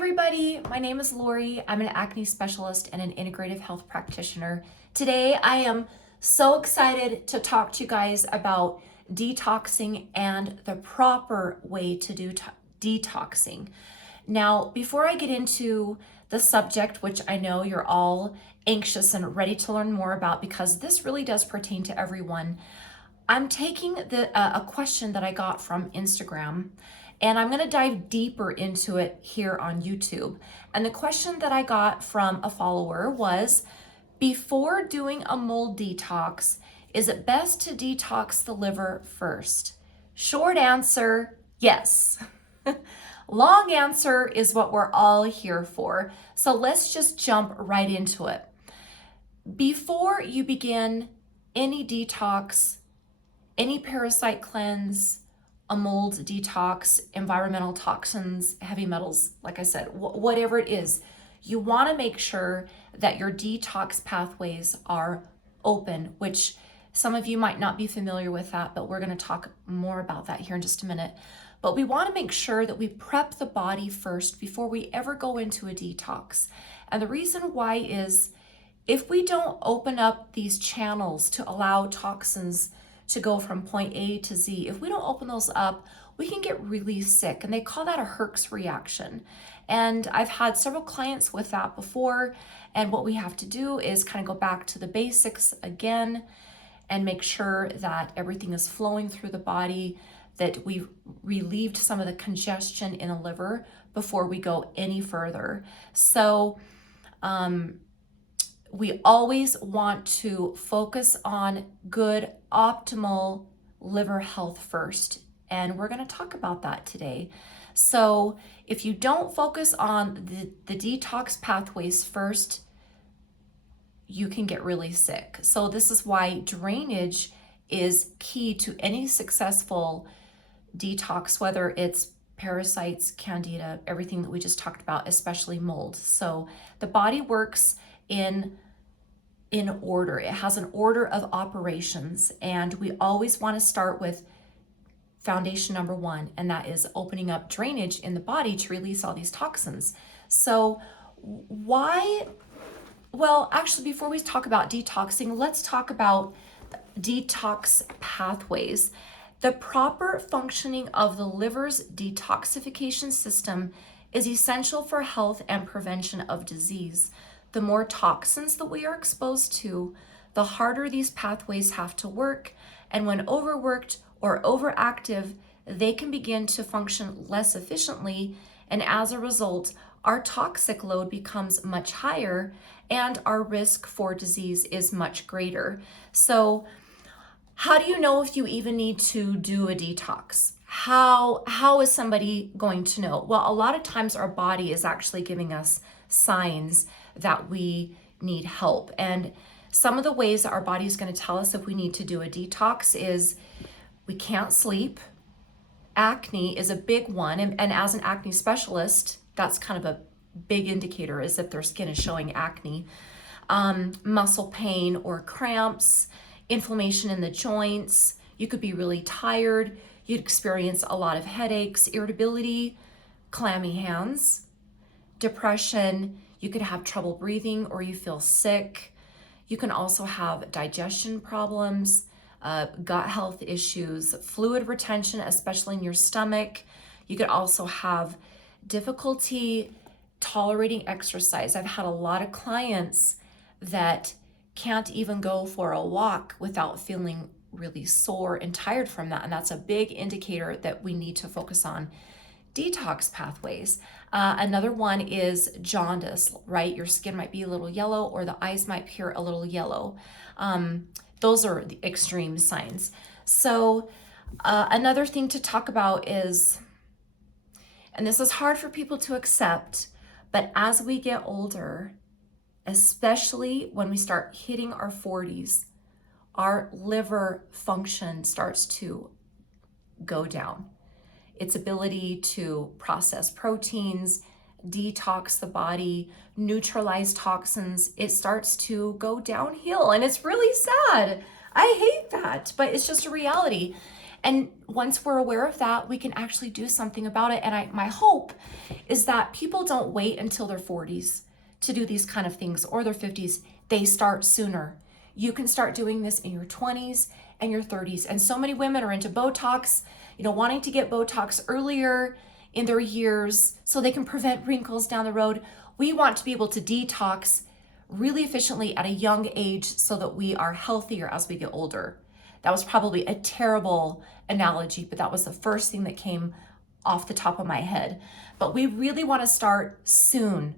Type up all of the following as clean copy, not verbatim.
everybody, my name is Lori. I'm an acne specialist and an integrative health practitioner. Today I am so excited to talk to you guys about detoxing and the proper way to do detoxing. Now, before I get into the subject, which I know you're all anxious and ready to learn more about because this really does pertain to everyone, I'm taking a question that I got from Instagram, and I'm going to dive deeper into it here on YouTube. And the question that I got from a follower was, before doing a mold detox, is it best to detox the liver first? Short answer, yes. Long answer is what we're all here for. So let's just jump right into it. Before you begin any detox, any parasite cleanse, a mold detox, environmental toxins, heavy metals, like I said, whatever it is, you want to make sure that your detox pathways are open, which some of you might not be familiar with that, but we're going to talk more about that here in just a minute. But we want to make sure that we prep the body first before we ever go into a detox. And the reason why is if we don't open up these channels to allow toxins to go from point A to Z, if we don't open those up, we can get really sick. And they call that a Herx reaction. And I've had several clients with that before. And what we have to do is kind of go back to the basics again and make sure that everything is flowing through the body, that we've relieved some of the congestion in the liver before we go any further. So, we always want to focus on good, optimal liver health first. And we're going to talk about that today. So if you don't focus on the detox pathways first, you can get really sick. So this is why drainage is key to any successful detox, whether it's parasites, candida, everything that we just talked about, especially mold. So the body works in order. It has an order of operations, and we always want to start with foundation number one, and that is opening up drainage in the body to release all these toxins. So why? Well, actually, before we talk about detoxing, let's talk about detox pathways. The proper functioning of the liver's detoxification system is essential for health and prevention of disease. The more toxins that we are exposed to, the harder these pathways have to work, and when overworked or overactive, they can begin to function less efficiently, and as a result, our toxic load becomes much higher and our risk for disease is much greater. So, how do you know if you even need to do a detox? How is somebody going to know? Well, a lot of times our body is actually giving us signs that we need help. And some of the ways that our body is going to tell us if we need to do a detox is we can't sleep. Acne is a big one. And as an acne specialist, that's kind of a big indicator is if their skin is showing acne. Muscle pain or cramps, inflammation in the joints. You could be really tired. You'd experience a lot of headaches, irritability, clammy hands, depression. You could have trouble breathing or you feel sick. You can also have digestion problems, gut health issues, fluid retention, especially in your stomach. You could also have difficulty tolerating exercise. I've had a lot of clients that can't even go for a walk without feeling really sore and tired from that. And that's a big indicator that we need to focus on detox pathways. Another one is jaundice, right? Your skin might be a little yellow or the eyes might appear a little yellow. Those are the extreme signs. So another thing to talk about is, and this is hard for people to accept, but as we get older, especially when we start hitting our 40s, our liver function starts to go down. Its ability to process proteins, detox the body, neutralize toxins, it starts to go downhill. And it's really sad. I hate that, but it's just a reality. And once we're aware of that, we can actually do something about it. And my hope is that people don't wait until their 40s to do these kind of things, or their 50s. They start sooner. You can start doing this in your 20s and your 30s. And so many women are into Botox, wanting to get Botox earlier in their years so they can prevent wrinkles down the road. We want to be able to detox really efficiently at a young age so that we are healthier as we get older. That was probably a terrible analogy, but that was the first thing that came off the top of my head. But we really want to start sooner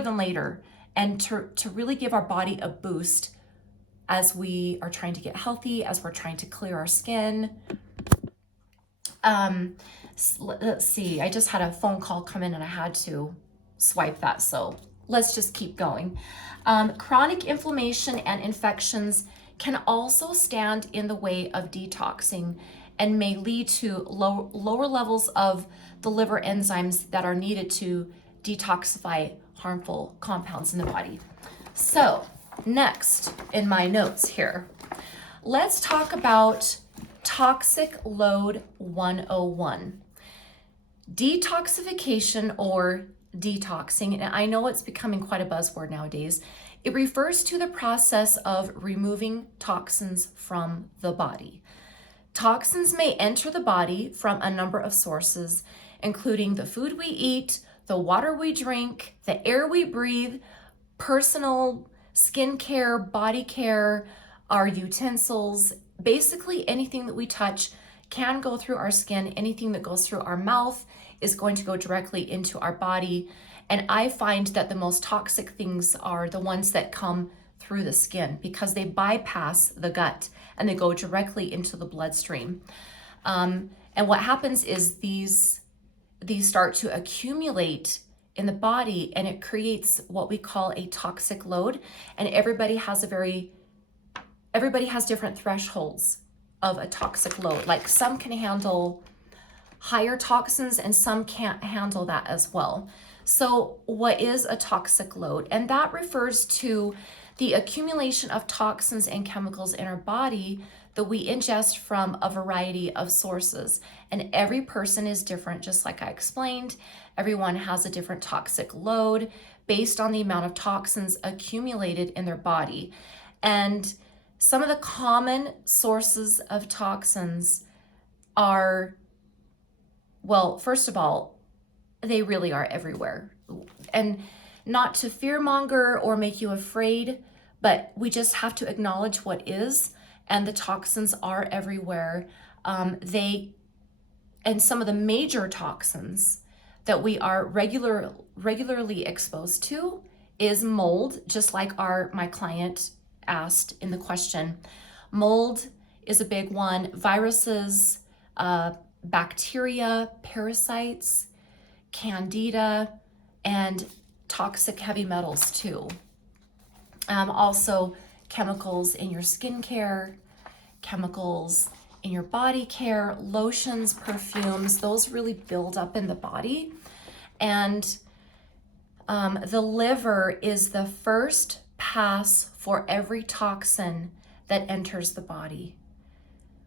than later, and to really give our body a boost as we are trying to get healthy, as we're trying to clear our skin. Let's see, I just had a phone call come in and I had to swipe that, so let's just keep going. Chronic inflammation and infections can also stand in the way of detoxing and may lead to lower levels of the liver enzymes that are needed to detoxify harmful compounds in the body. So next in my notes here, let's talk about toxic load 101. Detoxification, or detoxing, and I know it's becoming quite a buzzword nowadays. It refers to the process of removing toxins from the body. Toxins may enter the body from a number of sources, including the food we eat, the water we drink, the air we breathe, personal skincare, body care, our utensils. Basically anything that we touch can go through our skin. Anything that goes through our mouth is going to go directly into our body. And I find that the most toxic things are the ones that come through the skin, because they bypass the gut and they go directly into the bloodstream. And what happens is these start to accumulate in the body, and it creates what we call a toxic load. And everybody has different thresholds of a toxic load. Like some can handle higher toxins and some can't handle that as well. So what is a toxic load? And that refers to the accumulation of toxins and chemicals in our body that we ingest from a variety of sources. And every person is different, just like I explained. Everyone has a different toxic load based on the amount of toxins accumulated in their body. And some of the common sources of toxins are, well, first of all, they really are everywhere. And not to fearmonger or make you afraid, but we just have to acknowledge what is, and the toxins are everywhere. And some of the major toxins that we are regularly exposed to is mold, just like my client asked in the question. Mold is a big one. Viruses, bacteria, parasites, candida, and toxic heavy metals too. Also chemicals in your skincare, chemicals in your body care, lotions, perfumes, those really build up in the body. And the liver is the first pass for every toxin that enters the body.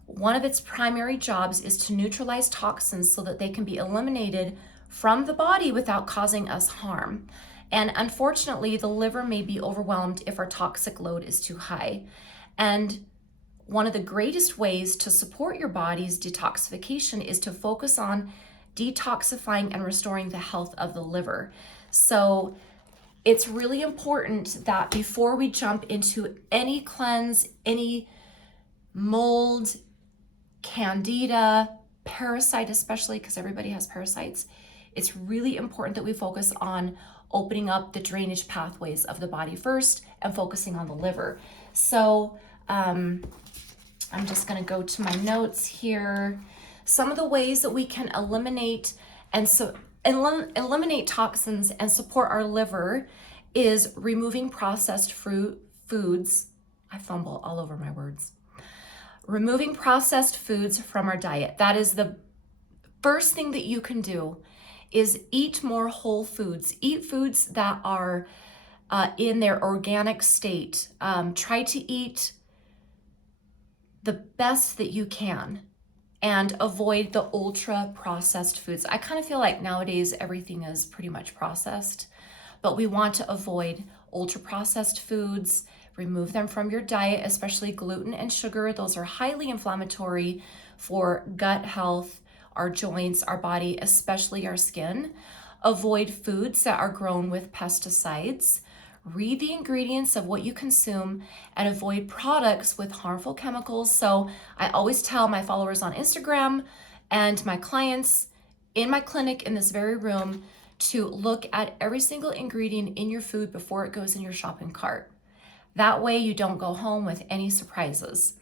One of its primary jobs is to neutralize toxins so that they can be eliminated from the body without causing us harm. And unfortunately, the liver may be overwhelmed if our toxic load is too high. And one of the greatest ways to support your body's detoxification is to focus on detoxifying and restoring the health of the liver. So it's really important that before we jump into any cleanse, any mold, candida, parasite especially, because everybody has parasites, it's really important that we focus on opening up the drainage pathways of the body first and focusing on the liver. So I'm just going to go to my notes here. Some of the ways that we can eliminate toxins and support our liver is removing processed foods. I fumble all over my words. Removing processed foods from our diet. That is the first thing that you can do, is eat more whole foods. Eat foods that are in their organic state. Try to eat the best that you can. and avoid the ultra processed foods. I kind of feel like nowadays everything is pretty much processed, but we want to avoid ultra processed foods, remove them from your diet, especially gluten and sugar. Those are highly inflammatory for gut health, our joints, our body, especially our skin. Avoid foods that are grown with pesticides. Read the ingredients of what you consume and avoid products with harmful chemicals. So I always tell my followers on Instagram and my clients in my clinic in this very room to look at every single ingredient in your food before it goes in your shopping cart. That way you don't go home with any surprises.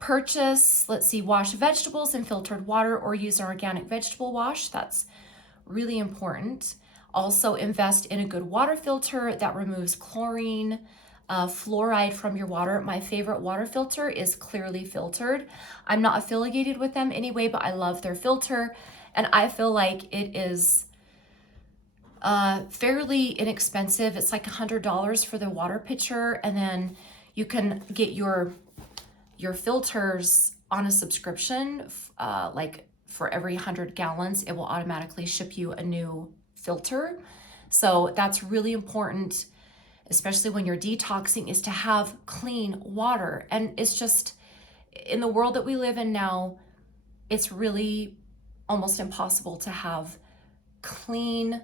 Purchase, wash vegetables in filtered water or use an organic vegetable wash. That's really important. Also invest in a good water filter that removes chlorine, fluoride from your water. My favorite water filter is Clearly Filtered. I'm not affiliated with them anyway, but I love their filter. And I feel like it is fairly inexpensive. It's like $100 for the water pitcher. And then you can get your filters on a subscription, like for every 100 gallons, it will automatically ship you a new filter. So that's really important, especially when you're detoxing, is to have clean water. And it's just, in the world that we live in now, it's really almost impossible to have clean,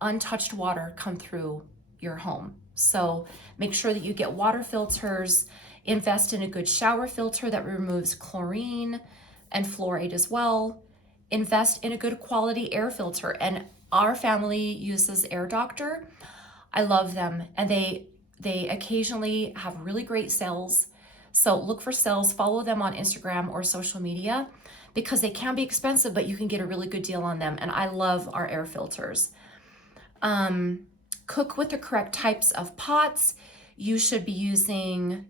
untouched water come through your home. So make sure that you get water filters. Invest in a good shower filter that removes chlorine and fluoride as well. Invest in a good quality air filter. And our family uses Air Doctor. I love them. And they occasionally have really great sales. So look for sales, follow them on Instagram or social media, because they can be expensive, but you can get a really good deal on them. And I love our air filters. Cook with the correct types of pots. You should be using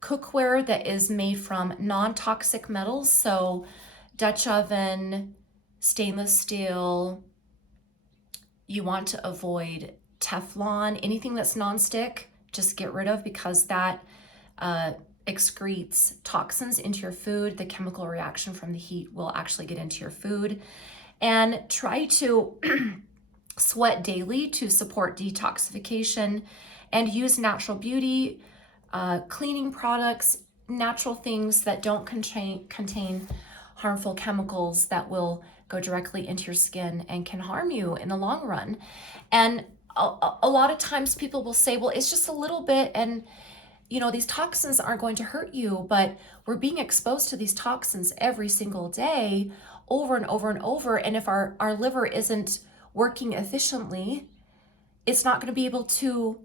cookware that is made from non-toxic metals. So Dutch oven, stainless steel. You want to avoid Teflon, anything that's nonstick, just get rid of, because that excretes toxins into your food. The chemical reaction from the heat will actually get into your food. And try to sweat daily to support detoxification, and use natural beauty, cleaning products, natural things that don't contain harmful chemicals that will go directly into your skin and can harm you in the long run. And a lot of times people will say, well, it's just a little bit, and these toxins aren't going to hurt you, but we're being exposed to these toxins every single day, over and over and over. And if our liver isn't working efficiently, it's not going to be able to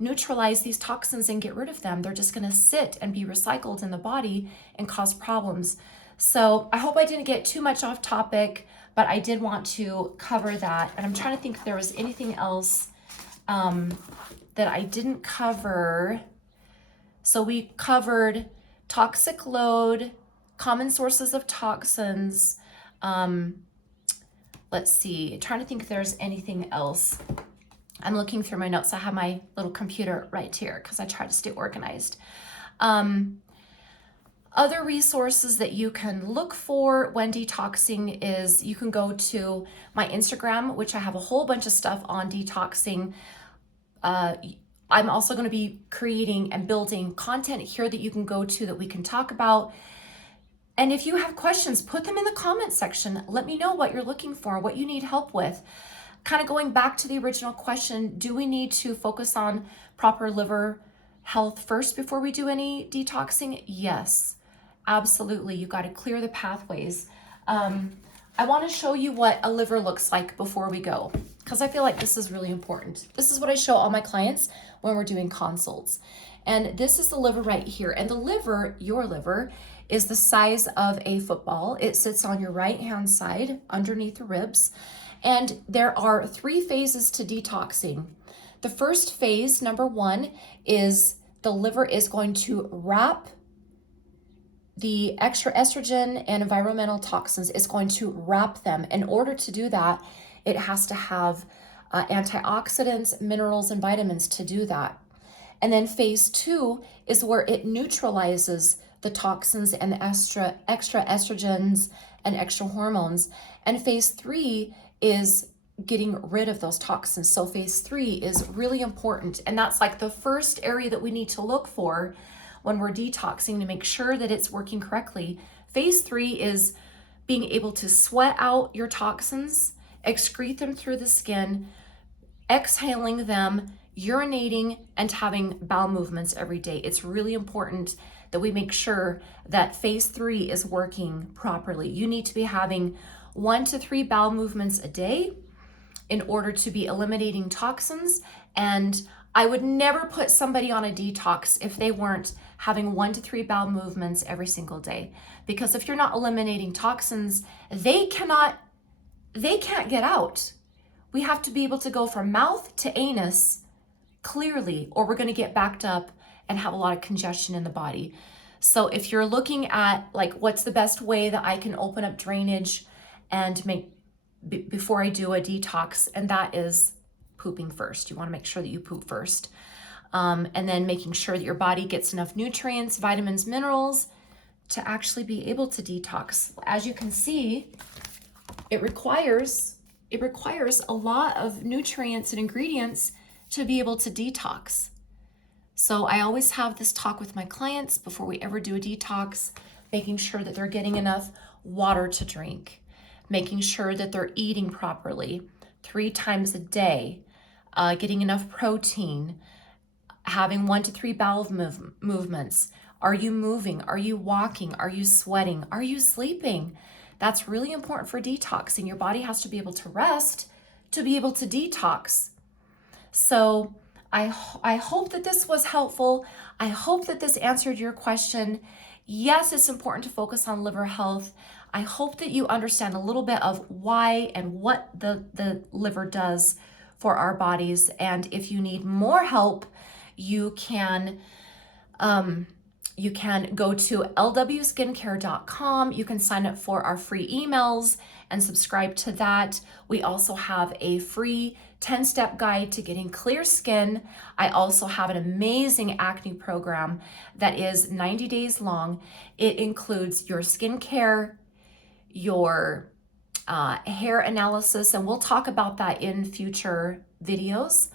neutralize these toxins and get rid of them. They're just going to sit and be recycled in the body and cause problems. So I hope I didn't get too much off topic, but I did want to cover that. And I'm trying to think if there was anything else that I didn't cover. So we covered toxic load, common sources of toxins. Let's see, trying to think if there's anything else. I'm looking through my notes. I have my little computer right here because I try to stay organized. Other resources that you can look for when detoxing is you can go to my Instagram, which I have a whole bunch of stuff on detoxing. I'm also going to be creating and building content here that you can go to that we can talk about. And if you have questions, put them in the comment section. Let me know what you're looking for, what you need help with. Kind of going back to the original question, do we need to focus on proper liver health first before we do any detoxing? Yes, absolutely. You got to clear the pathways. I want to show you what a liver looks like before we go, because I feel like this is really important. This is what I show all my clients when we're doing consults. And this is the liver right here. And the liver, your liver, is the size of a football. It sits on your right-hand side underneath the ribs. And there are 3 phases to detoxing. The first phase, number 1, is the liver is going to wrap the extra estrogen and environmental toxins. It's going to wrap them. In order to do that, it has to have antioxidants, minerals, and vitamins to do that. And then phase 2 is where it neutralizes the toxins and the extra estrogens and extra hormones. And phase 3 is getting rid of those toxins. So phase 3 is really important. And that's like the first area that we need to look for when we're detoxing to make sure that it's working correctly. Phase 3 is being able to sweat out your toxins, excrete them through the skin, exhaling them, urinating, and having bowel movements every day. It's really important that we make sure that phase 3 is working properly. You need to be having 1 to 3 bowel movements a day in order to be eliminating toxins. And I would never put somebody on a detox if they weren't having 1 to 3 bowel movements every single day. Because if you're not eliminating toxins, they can't get out. We have to be able to go from mouth to anus clearly, or we're going to get backed up and have a lot of congestion in the body. So if you're looking at like, what's the best way that I can open up drainage and before I do a detox, and that is pooping first. You want to make sure that you poop first. And then making sure that your body gets enough nutrients, vitamins, minerals to actually be able to detox. As you can see, it requires a lot of nutrients and ingredients to be able to detox. So I always have this talk with my clients before we ever do a detox, making sure that they're getting enough water to drink, making sure that they're eating properly 3 times a day, getting enough protein, having 1 to 3 bowel movements. Are you moving? Are you walking? Are you sweating? Are you sleeping? That's really important for detoxing. Your body has to be able to rest to be able to detox. So I hope that this was helpful. I hope that this answered your question. Yes, it's important to focus on liver health. I hope that you understand a little bit of why and what the liver does for our bodies. And if you need more help, you can go to lwskincare.com. You can sign up for our free emails and subscribe to that. We also have a free 10-step guide to getting clear skin. I also have an amazing acne program that is 90 days long. It includes your skincare, your hair analysis, and we'll talk about that in future videos.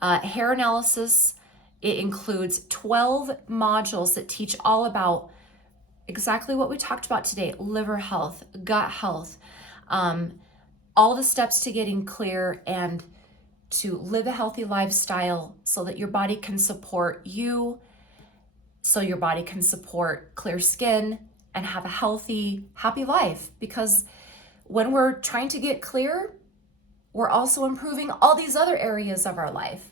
Hair analysis, it includes 12 modules that teach all about exactly what we talked about today: liver health, gut health, all the steps to getting clear and to live a healthy lifestyle so that your body can support you, so your body can support clear skin and have a healthy, happy life. Because when we're trying to get clear, we're also improving all these other areas of our life.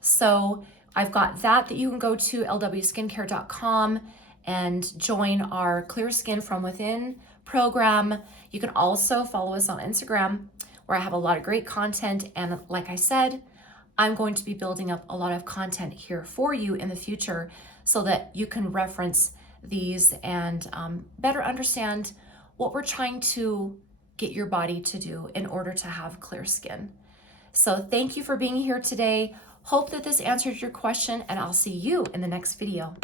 So I've got that you can go to lwskincare.com and join our Clear Skin from Within program. You can also follow us on Instagram, where I have a lot of great content. And like I said, I'm going to be building up a lot of content here for you in the future so that you can reference these and better understand what we're trying to get your body to do in order to have clear skin. So thank you for being here today. Hope that this answered your question, and I'll see you in the next video.